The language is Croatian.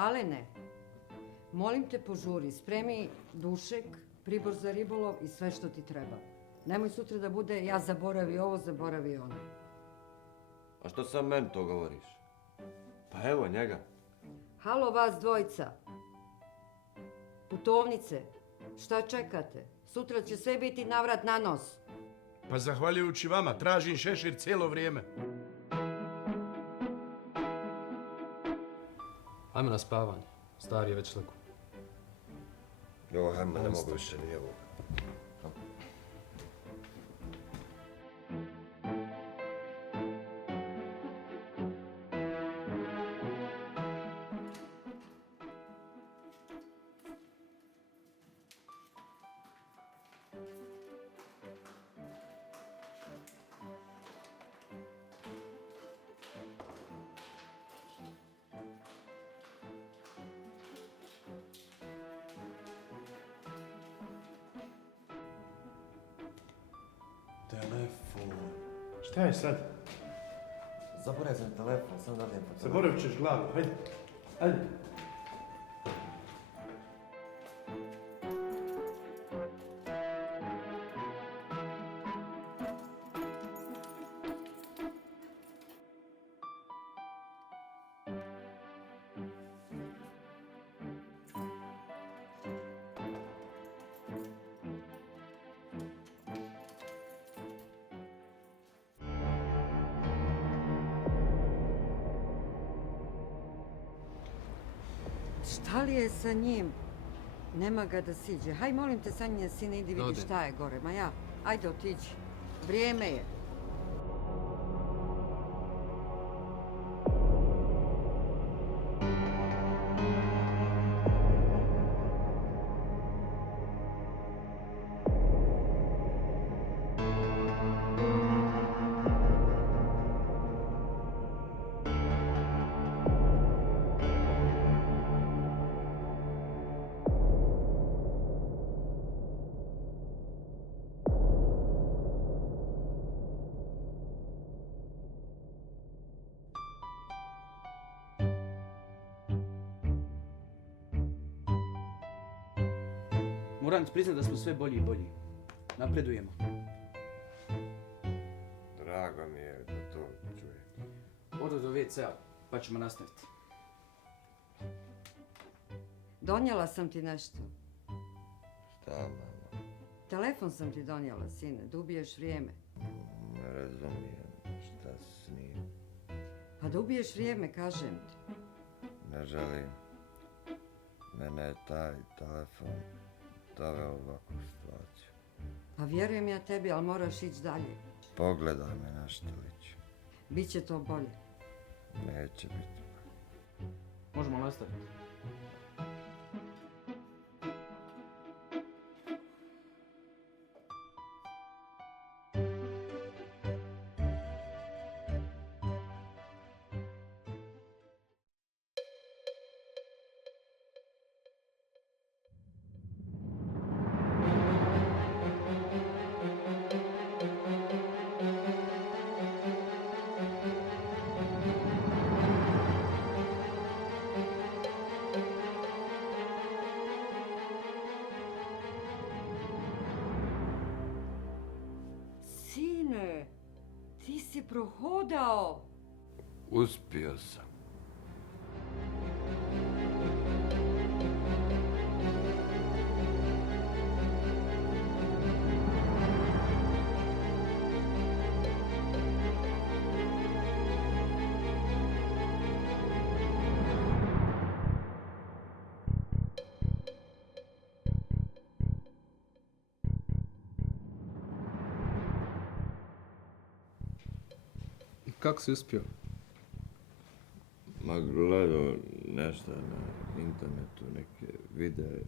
Alene, molim te požuri, spremi dušek, pribor za ribolov i sve što ti treba. Nemoj sutra da bude ja zaboravi ovo, zaboravi ono. A što sam meni to govoriš? Pa evo njega. Halo vas dvojica. Putovnice, šta čekate? Sutra će sve biti navrat na nos. Pa zahvaljujući vama, tražim šešir cijelo vrijeme. Ajmo na spavanje. Stari je već leku. Jo, hajme, ne mogu više ni ovo. Telefon. Šta je sad? Zaboravio sam telefon, sam da lijepo. Zaboravit ćeš glavu, hajde. Hajde. Šta li je sa njim? Nema ga da siđe. Haj, molim te, Sanja, sine, idi vidi Ode. šta je gore. Ma ja, ajde otići. Vrijeme je. Moram ti priznati da smo sve bolji i bolji. Napredujemo. Drago mi je da to čujem. Odo do WC-a, pa ćemo nastaviti. Donijela sam ti nešto. Šta, mama? Telefon sam ti donijela, sine, da ubiješ vrijeme. Ne razumijem šta s njim. Pa da ubiješ vrijeme, kažem ti. Ne želim. Mene je taj telefon doveo u ovakvu situaciju. Pa vjerujem ja tebi, ali moraš ići dalje. Pogledaj me na štelić. Biće to bolje. Neće biti. Možemo nastaviti. Sine, ti si prohodao. Uspio sam. Kako si uspio? Ma gledao nešto na internetu, neke videe.